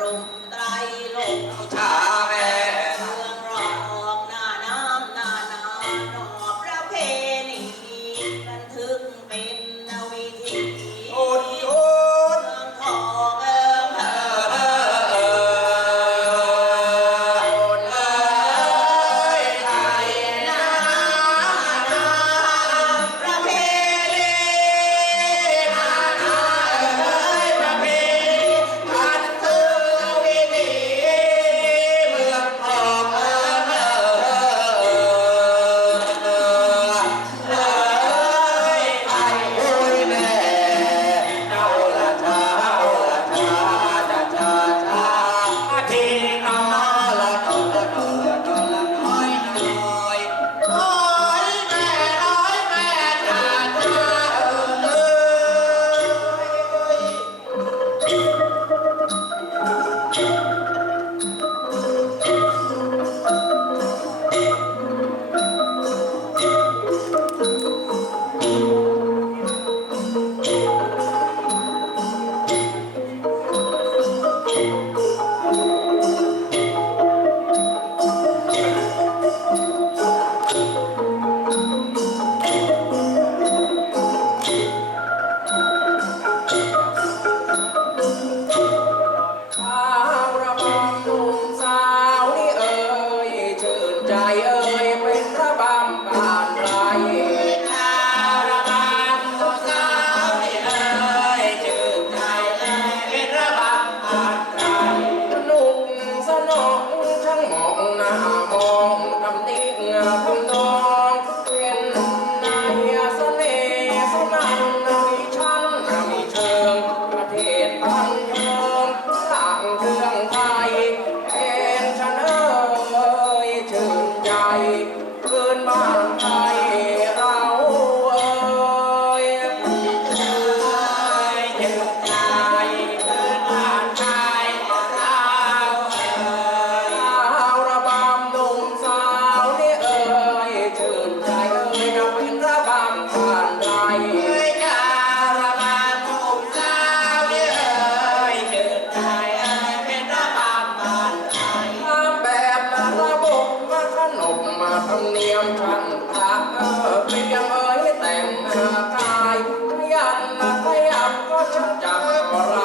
รมไตรลมชา Có sức cho.